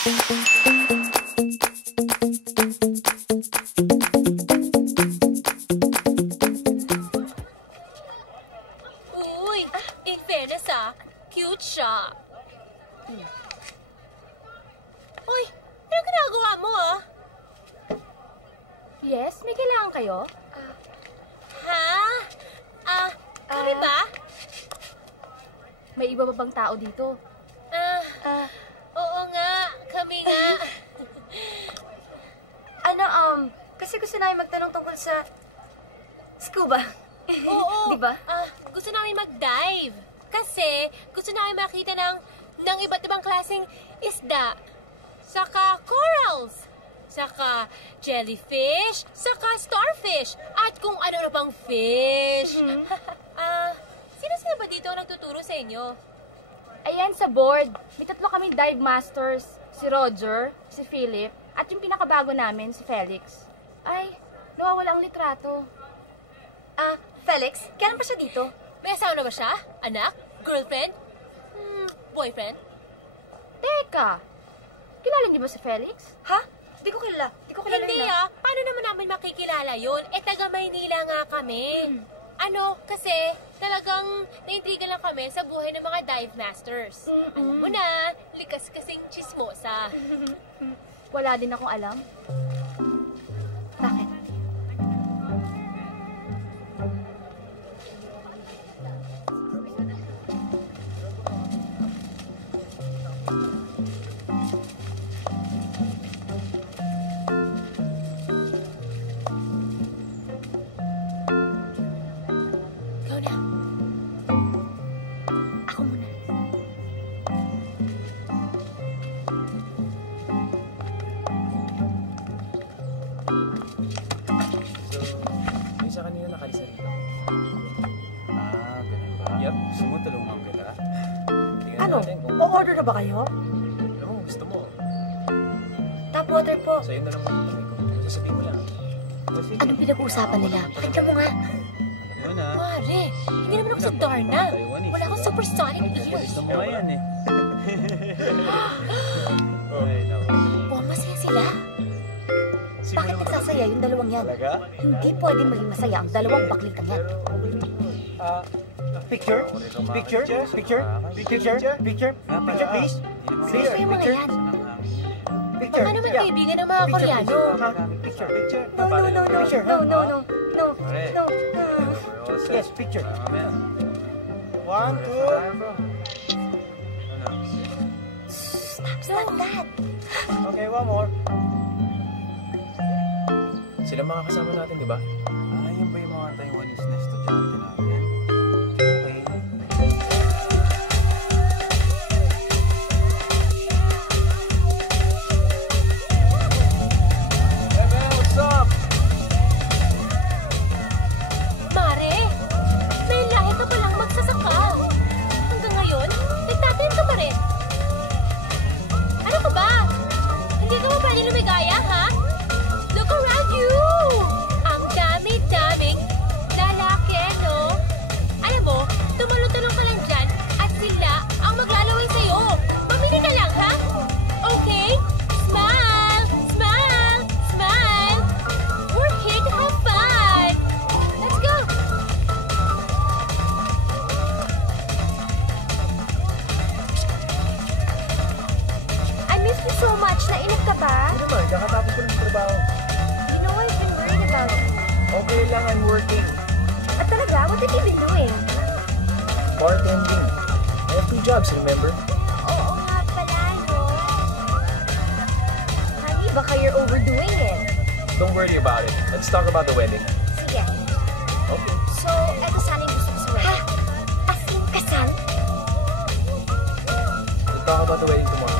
Uy, in fairness cute siya. Uy, anong ginagawa mo Yes, may kailangan kayo? Kami ba? May iba pa bang tao dito? Oo nga, kami nga. Kasi gusto namin magtanong tungkol sa scuba. Oo. Diba? Gusto namin mag-dive. Kasi gusto namin makita ng iba't ibang klaseng isda. Saka corals. Saka jellyfish. Saka starfish. At kung ano na pang fish. Sino-sino ba dito ang nagtuturo sa inyo? Ayan, sa board. May 3 kami dive masters. Si Roger, si Philip, at yung pinakabago namin, si Felix. Ay, nawawala ang litrato. Felix, kailan pa siya dito? May asawa na ba siya? Anak? Girlfriend? Boyfriend? Teka, kilala niyo ba si Felix? Ha? Di ko kilala. Hindi paano naman namin makikilala yun? Taga Maynila nga kami. Kasi talagang naintriga lang kami sa buhay ng mga dive masters. Alam mo na, likas kasing chismosa. Wala din akong alam. Bakit? Gusto mo tulungan kita? O-order na ba kayo? Ano gusto mo? Tap water po. So yun na lang makikinig ko. Sasabihin mo lang. Anong pinag-uusapan nila? Pakinggan mo nga. Ano na? Mare, hindi naman ako sa Darna. Wala akong supersonic ears. Gusto mo yan Masaya sila. Bakit nagsasaya yung dalawang yan? Talaga? Hindi pwedeng maging masaya ang dalawang baklitang yan. Picture, please. Gusto yung mga yan. Picture. Baka naman kaibigan ng mga Koreano. Picture. No. Yes, picture. 1, 2. Stop that. Okay, one more. Sila mga kasama natin, di ba? Yan ba yung mga Taiwanese na estudyante natin? Okay. Hey man, what's up? Mare, may lahi ka palang magsasaka. Hanggang ngayon, nagtatanim ka pa rin. Ano ka ba? Hindi ka ba pwede lumigaya, ha? Look around you! Ang dami-daming lalaki, no? Alam mo, tumalong-talong ka lang dyan at sila ang maglalaway sa'yo. Mamili ka lang, ha? Okay? Smile! Smile! Smile! We're here to have fun! Let's go! I miss you so much. Nainip ka ba? Hindi naman, kakatapos ko ng trabaho. You know, I've been worried about you. Okay lang, I'm working. At talaga, what have you been doing? Bartending. I have 2 jobs, remember? Oo nga pala, no? Honey, baka you're overdoing it. Don't worry about it. Let's talk about the wedding. Sige. Okay. So, eto sana yung gusto ko sa wedding. As in, kasal? We'll talk about the wedding tomorrow.